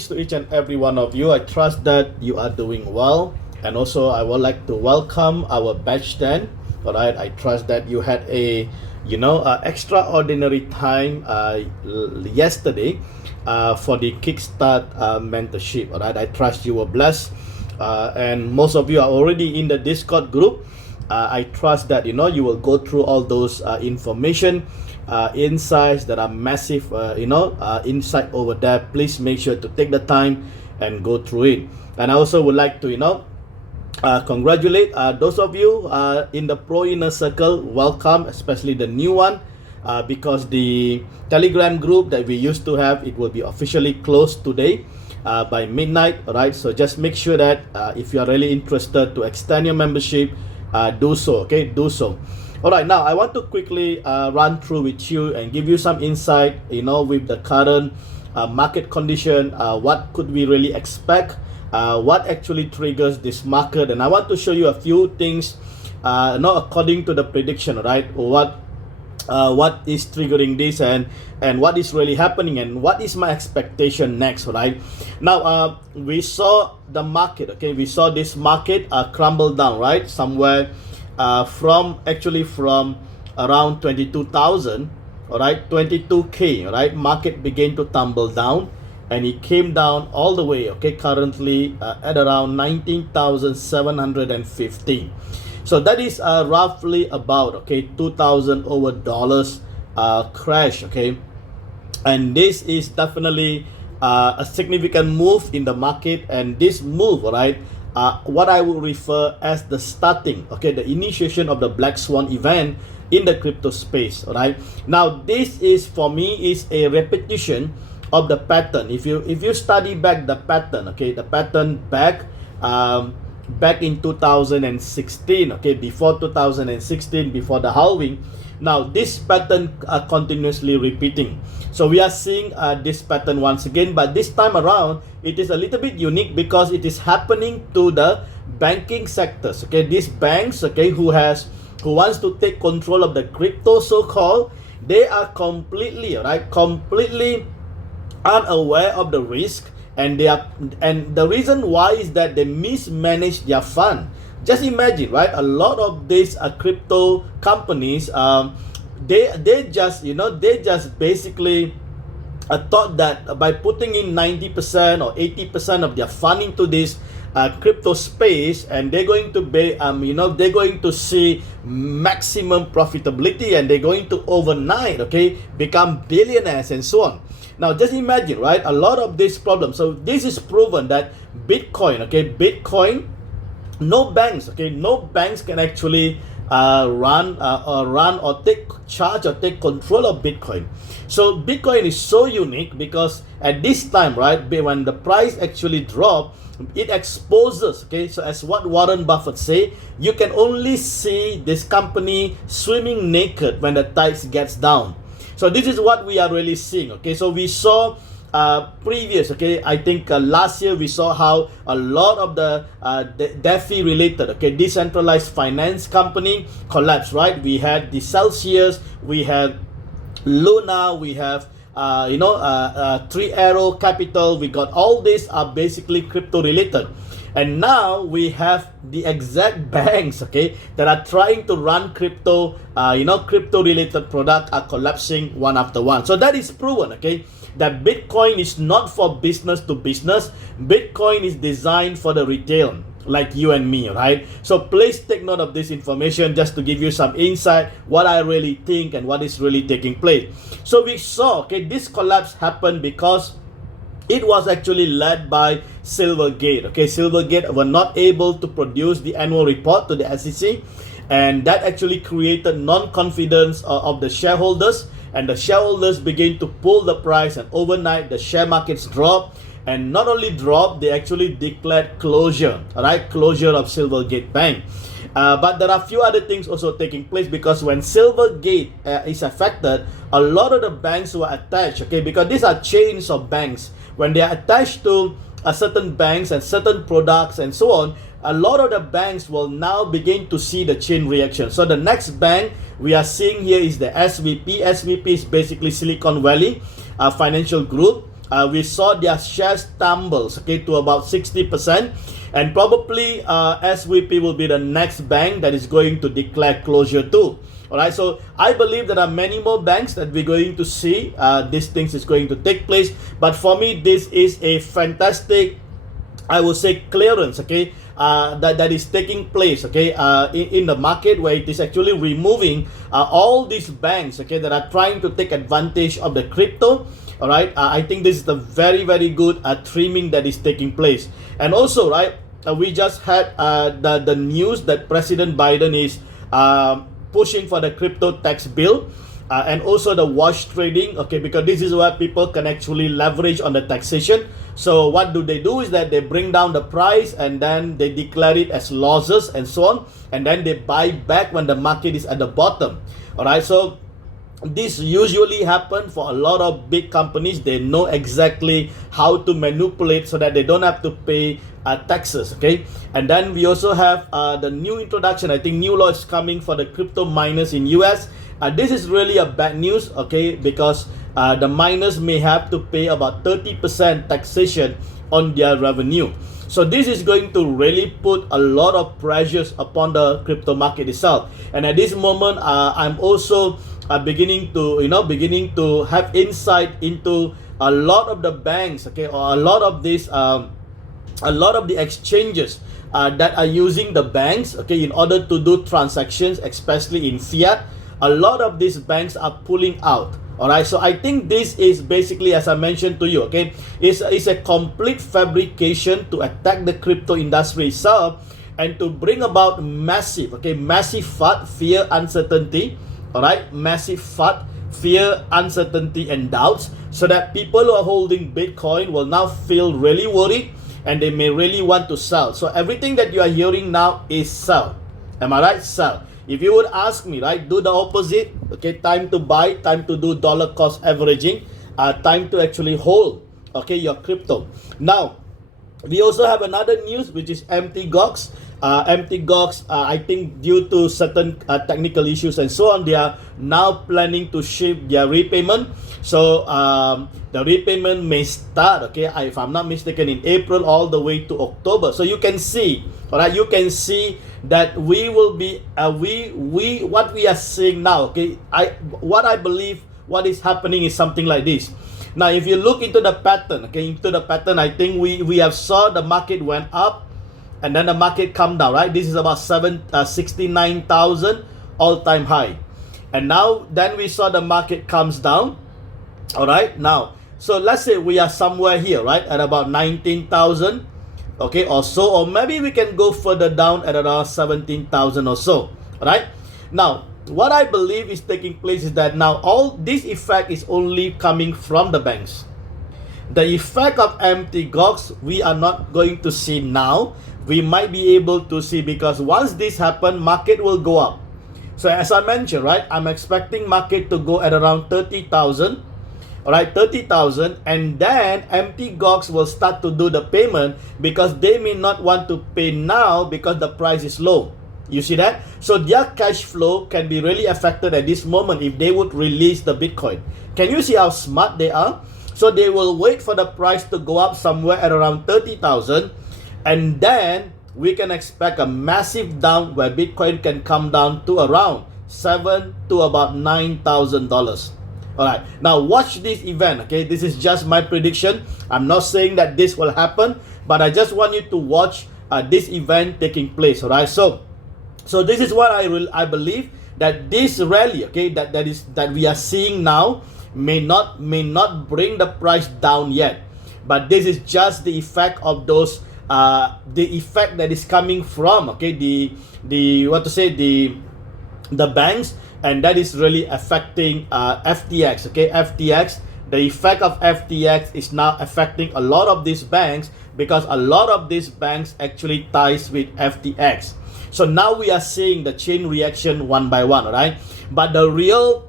greetings to each and every one of you. I trust that you are doing well. And also, I would like to welcome our batch 10. All right, I trust that you had a, extraordinary time yesterday for the Kickstart mentorship. All right, I trust you were blessed. And most of you are already in the Discord group. I trust that, you will go through all those information, insights that are massive, insight over there. Please make sure to take the time and go through it. And I also would like to, congratulate those of you in the Pro Inner Circle. Welcome, especially the new one, because the Telegram group that we used to have, it will be officially closed today by midnight. All right, so just make sure that if you are really interested to extend your membership, do so. Okay, do so. All right, now I want to quickly run through with you and give you some insight, with the current market condition. What could we really expect? What actually triggers this market? And I want to show you a few things, not according to the prediction, right? What is triggering this, and what is really happening, and what is my expectation next, right? Now, we saw the market, okay? We saw this market crumble down, right? Somewhere from around 22,000, all right, 22K, all right? Market began to tumble down, and it came down all the way, okay? Currently at around 19,715. So that is roughly about, $2,000 over crash, okay? And this is definitely a significant move in the market, and this move, right, what I would refer as the starting, the initiation of the Black Swan event in the crypto space, all right? Now, this is, for me, is a repetition of the pattern. If you study back the pattern, the pattern back in 2016, before 2016, before the halving. Now this pattern continuously repeating. So we are seeing this pattern once again, but this time around it is a little bit unique because it is happening to the banking sectors. These banks, who wants to take control of the crypto, so-called, they are completely unaware of the risk. And the reason why is that they mismanage their fund. Just imagine, right? A lot of these crypto companies, they just basically thought that by putting in 90% or 80% of their funding into this crypto space, and they're going to be, they're going to see maximum profitability, and they're going to overnight, become billionaires and so on. Now, just imagine, right? A lot of these problems. So this is proven that Bitcoin, Bitcoin, no banks can actually run or take charge or take control of Bitcoin. So Bitcoin is so unique because at this time, right, when the price actually dropped, it exposes, so as what Warren Buffett say, you can only see this company swimming naked when the tides gets down. So this is what we are really seeing. So we saw previous, I think last year we saw how a lot of the DeFi related, decentralized finance company collapsed, right? We had the Celsius, we had Luna, we have Three Arrow Capital. We got all these are basically crypto related. And now we have the exact banks, that are trying to run crypto, crypto related product are collapsing one after one. So that is proven, that Bitcoin is not for business to business. Bitcoin is designed for the retail, like you and me, right? So please take note of this information just to give you some insight what I really think and what is really taking place. So we saw, this collapse happened because it was actually led by Silvergate. Silvergate were not able to produce the annual report to the SEC, and that actually created non-confidence of the shareholders, and the shareholders began to pull the price, and overnight the share markets dropped. And not only dropped, they actually declared closure, closure of Silvergate Bank. But there are a few other things also taking place, because when Silvergate is affected, a lot of the banks were attached, because these are chains of banks. When they are attached to certain banks and certain products and so on, a lot of the banks will now begin to see the chain reaction. So the next bank we are seeing here is the SVP. SVP is basically Silicon Valley Financial Group. we saw their shares tumbles, okay, to about 60%. And probably SVP will be the next bank that is going to declare closure too. All right, so I believe there are many more banks that we're going to see. These things is going to take place. But for me, this is a fantastic, I would say, clearance, okay, that is taking place, okay, in the market, where it is actually removing all these banks, okay, that are trying to take advantage of the crypto. All right, I think this is the very, very good trimming that is taking place. And also, right, we just had the news that President Biden is pushing for the crypto tax bill, and also the wash trading, okay, because this is where people can actually leverage on the taxation. So what do? Is that they bring down the price and then they declare it as losses and so on, and then they buy back when the market is at the bottom. All right, so this usually happen for a lot of big companies. They know exactly how to manipulate so that they don't have to pay taxes, okay. And then we also have the new introduction. I think new law is coming for the crypto miners in US. This is really a bad news, okay, because the miners may have to pay about 30% taxation on their revenue. So this is going to really put a lot of pressures upon the crypto market itself. And at this moment, I'm also beginning to have insight into a lot of the banks, okay, or a lot of these a lot of the exchanges that are using the banks, okay, in order to do transactions, especially in fiat. A lot of these banks are pulling out. All right, so I think this is basically, as I mentioned to you, okay, it's a complete fabrication to attack the crypto industry itself and to bring about massive FUD, fear, uncertainty. All right, massive FUD, fear, uncertainty, and doubts, so that people who are holding Bitcoin will now feel really worried and they may really want to sell. So everything that you are hearing now is sell. Am I right? Sell. If you would ask me, right, do the opposite. Okay, time to buy, time to do dollar cost averaging, time to actually hold, okay, your crypto. Now, we also have another news, which is MTGOX. MTGOX, I think due to certain technical issues and so on, they are now planning to shift their repayment. So the repayment may start, okay, if I'm not mistaken, in April all the way to October. So you can see, all right, you can see that we will be what we are seeing now, okay. What I believe what is happening is something like this. Now, if you look into the pattern, okay, I think we have saw the market went up and then the market come down, right? This is about 69,000 all-time high. And now then we saw the market comes down. All right, now, so let's say we are somewhere here, right, at about 19,000, okay, or so, or maybe we can go further down at around 17,000 or so. All right, now what I believe is taking place is that now all this effect is only coming from the banks. The effect of MTGOX we are not going to see now. We might be able to see, because once this happens, market will go up. So as I mentioned, right, I'm expecting market to go at around 30,000. All right, 30,000, and then MTGOX will start to do the payment, because they may not want to pay now because the price is low. You see that? So their cash flow can be really affected at this moment if they would release the Bitcoin. Can you see how smart they are? So they will wait for the price to go up somewhere at around 30,000, and then we can expect a massive down where Bitcoin can come down to around $7,000 to about $9,000. All right, now watch this event, okay? This is just my prediction. I'm not saying that this will happen, but I just want you to watch this event taking place. All right, so this is what I believe, that this rally, okay, that we are seeing now may not bring the price down yet, but this is just the effect of those the effect that is coming from, okay, the banks, and that is really affecting FTX, okay. FTX, the effect of FTX is now affecting a lot of these banks, because a lot of these banks actually ties with FTX. So now we are seeing the chain reaction one by one, all right? But the real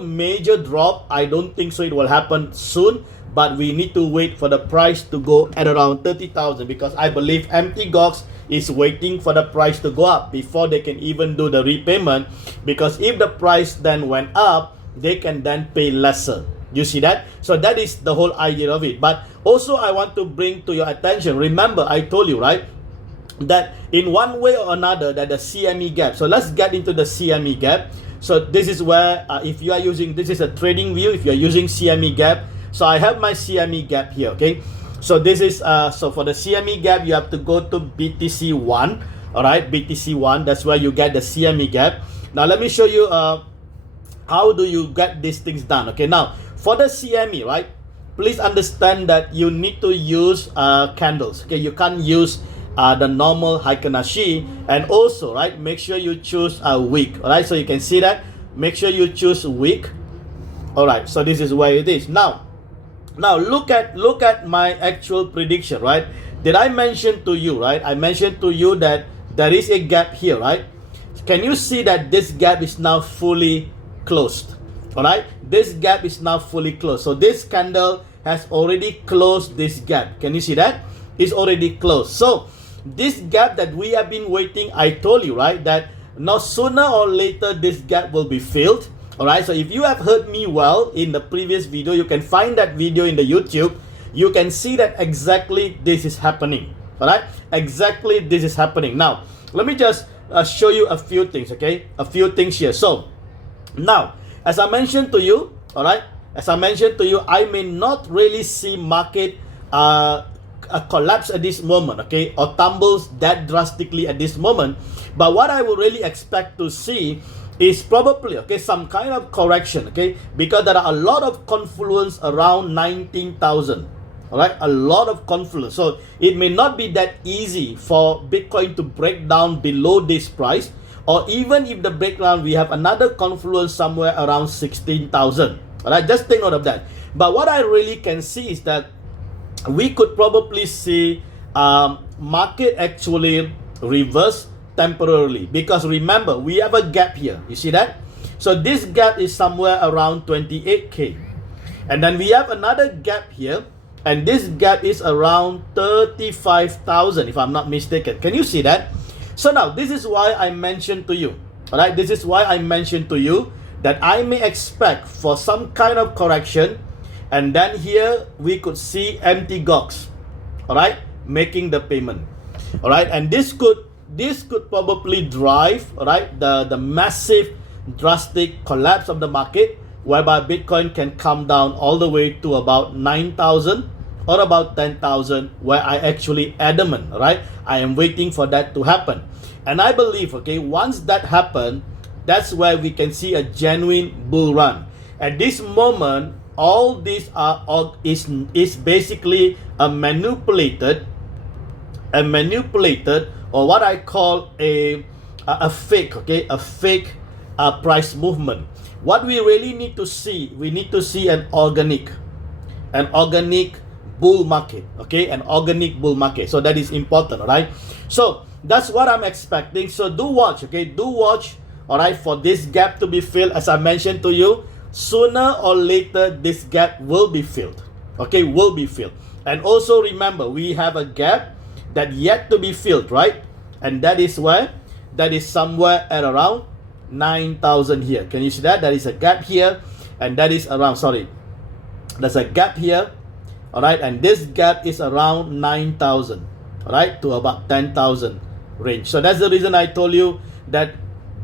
major drop, I don't think so it will happen soon, but we need to wait for the price to go at around 30,000, because I believe MTGOX is waiting for the price to go up before they can even do the repayment, because if the price then went up, they can then pay lesser. You see that? So that is the whole idea of it. But also I want to bring to your attention, remember I told you, right, that in one way or another that the CME gap. So let's get into the CME gap. So this is where if you are using, this is a trading view, if you are using CME gap. So I have my CME gap here, okay? So this is, so for the CME gap, you have to go to BTC1, all right? BTC1, that's where you get the CME gap. Now let me show you how do you get these things done, okay? Now, for the CME, right, please understand that you need to use candles, okay? You can't use the normal Heikin-Ashi, and also, right, make sure you choose a week, all right? So you can see that, make sure you choose week, all right? So this is where it is. Now look at my actual prediction, right? Did I mention to you, right? I mentioned to you that there is a gap here, right? Can you see that this gap is now fully closed? All right, this gap is now fully closed. So this candle has already closed this gap. Can you see that? It's already closed. So this gap that we have been waiting, I told you, right, that now sooner or later this gap will be filled. All right, so if you have heard me well in the previous video, you can find that video in the YouTube. You can see that exactly this is happening. All right, exactly this is happening. Now let me just show you a few things, okay? A few things here. So now, as I mentioned to you, all right, as I mentioned to you, I may not really see market a collapse at this moment, okay, or tumbles that drastically at this moment. But what I would really expect to see is probably, okay, some kind of correction, okay, because there are a lot of confluence around 19,000. All right, a lot of confluence. So it may not be that easy for Bitcoin to break down below this price, or even if the breakdown, we have another confluence somewhere around 16,000. All right, just take note of that. But what I really can see is that we could probably see market actually reverse temporarily, because remember, we have a gap here. You see that? So this gap is somewhere around 28K, and then we have another gap here, and this gap is around 35,000 if I'm not mistaken. Can you see that? So now this is why I mentioned to you, all right, this is why I mentioned to you that I may expect for some kind of correction, and then here we could see empty GOX, all right, making the payment, all right, and this could probably drive, all right, the massive drastic collapse of the market, whereby Bitcoin can come down all the way to about 9,000 or about 10,000, where I actually adamant, right? I am waiting for that to happen. And I believe, okay, once that happens, that's where we can see a genuine bull run. At this moment, all these is basically a manipulated, or what I call a fake, okay, a fake price movement. What we really need to see, we need to see an organic bull market, okay, an organic bull market. So that is important, all right? So that's what I'm expecting. So do watch, okay, do watch, all right, for this gap to be filled. As I mentioned to you, sooner or later this gap will be filled, okay, will be filled. And also remember, we have a gap that yet to be filled, right? And that is where, that is somewhere at around 9,000 here. Can you see that? There is a gap here, and that is around, sorry, there's a gap here, all right, and this gap is around 9,000, all right, to about 10,000 range. So that's the reason I told you that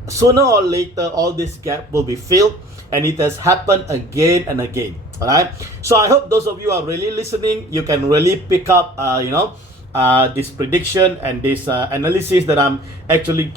sooner or later all this gap will be filled, and it has happened again and again, all right? So I hope those of you are really listening, you can really pick up this prediction and this analysis that I'm actually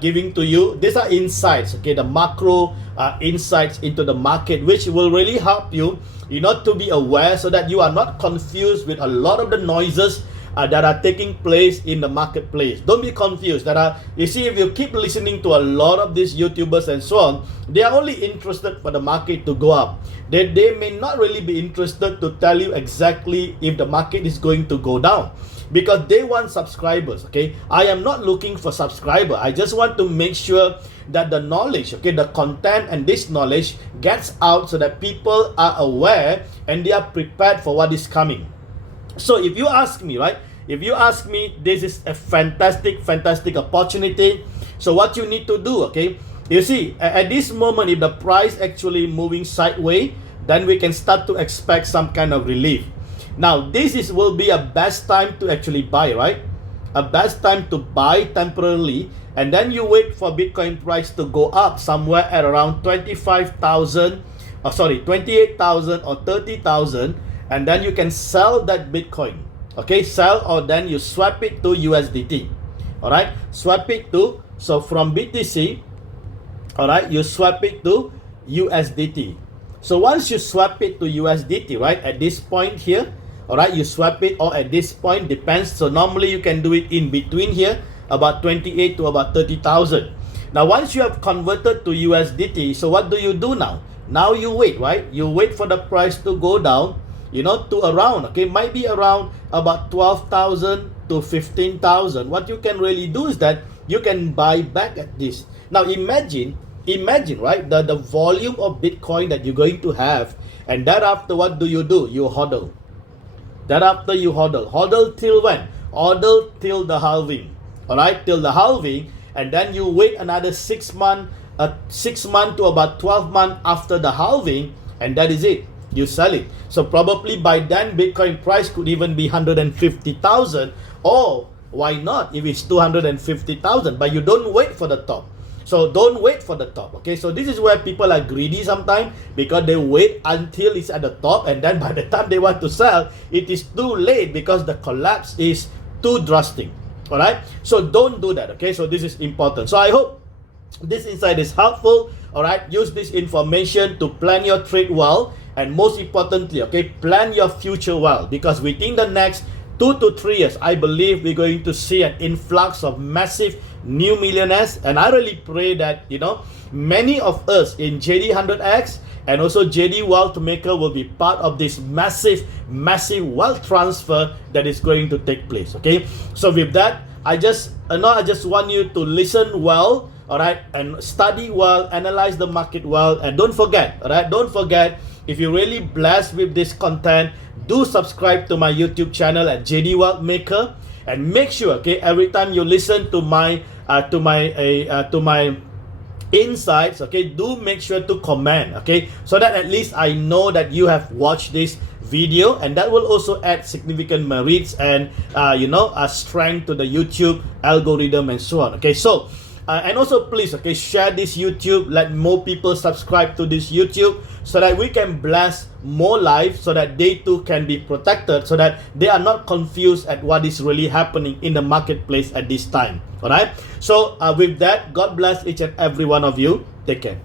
giving to you. These are insights, okay, the macro insights into the market, which will really help you, to be aware, so that you are not confused with a lot of the noises that are taking place in the marketplace. Don't be confused. You see, if you keep listening to a lot of these YouTubers and so on, they are only interested for the market to go up. They may not really be interested to tell you exactly if the market is going to go down, because they want subscribers, okay? I am not looking for subscriber. I just want to make sure that the knowledge, okay, the content and this knowledge gets out, so that people are aware and they are prepared for what is coming. So if you ask me, right, if you ask me, this is a fantastic opportunity. So what you need to do, okay, You see, at this moment, if the price actually moving sideways, then we can start to expect some kind of relief. Now, will be a best time to actually buy, right? A best time to buy temporarily, and then you wait for Bitcoin price to go up somewhere at around 28,000 or 30,000, and then you can sell that Bitcoin. Okay, sell, or then you swap it to USDT. All right, swap it to, so from BTC, all right, you swap it to USDT. So once you swap it to USDT, right, at this point here, all right, you swap it, or at this point, depends. So normally you can do it in between here, about 28 to about 30,000. Now once you have converted to USDT, so what do you do now? Now you wait, right? You wait for the price to go down, to around, okay, might be around about 12,000 to 15,000. What you can really do is that you can buy back at this. Now imagine, right, the volume of Bitcoin that you're going to have, and thereafter what do? You hodl. Thereafter you hodl till when? Hodl till the halving. All right, till the halving, and then you wait another 6 months, 6 months to about 12 months after the halving, and that is it. You sell it. So probably by then Bitcoin price could even be 150,000, or why not if it's 250,000? But you don't wait for the top. So don't wait for the top. Okay, so this is where people are greedy sometimes, because they wait until it's at the top, and then by the time they want to sell, it is too late because the collapse is too drastic. All right, so don't do that. Okay, so this is important. So I hope this insight is helpful. All right, use this information to plan your trade well, and most importantly, okay, plan your future well, because within the next 2 to 3 years, I believe we're going to see an influx of massive new millionaires. And I really pray that, many of us in JD100X and also JD Wealth Maker will be part of this massive wealth transfer that is going to take place. Okay, so with that, I just want you to listen well, all right, and study well, analyze the market well, and don't forget, all right, if you're really blessed with this content, do subscribe to my YouTube channel at JD Wealth Maker, and make sure, okay, every time you listen to my insights, okay, do make sure to comment, okay, so that at least I know that you have watched this video, and that will also add significant merits and a strength to the YouTube algorithm and so on. Okay, so and also please, okay, share this YouTube, let more people subscribe to this YouTube, so that we can bless more lives, so that they too can be protected, so that they are not confused at what is really happening in the marketplace at this time. All right, so with that, God bless each and every one of you. Take care.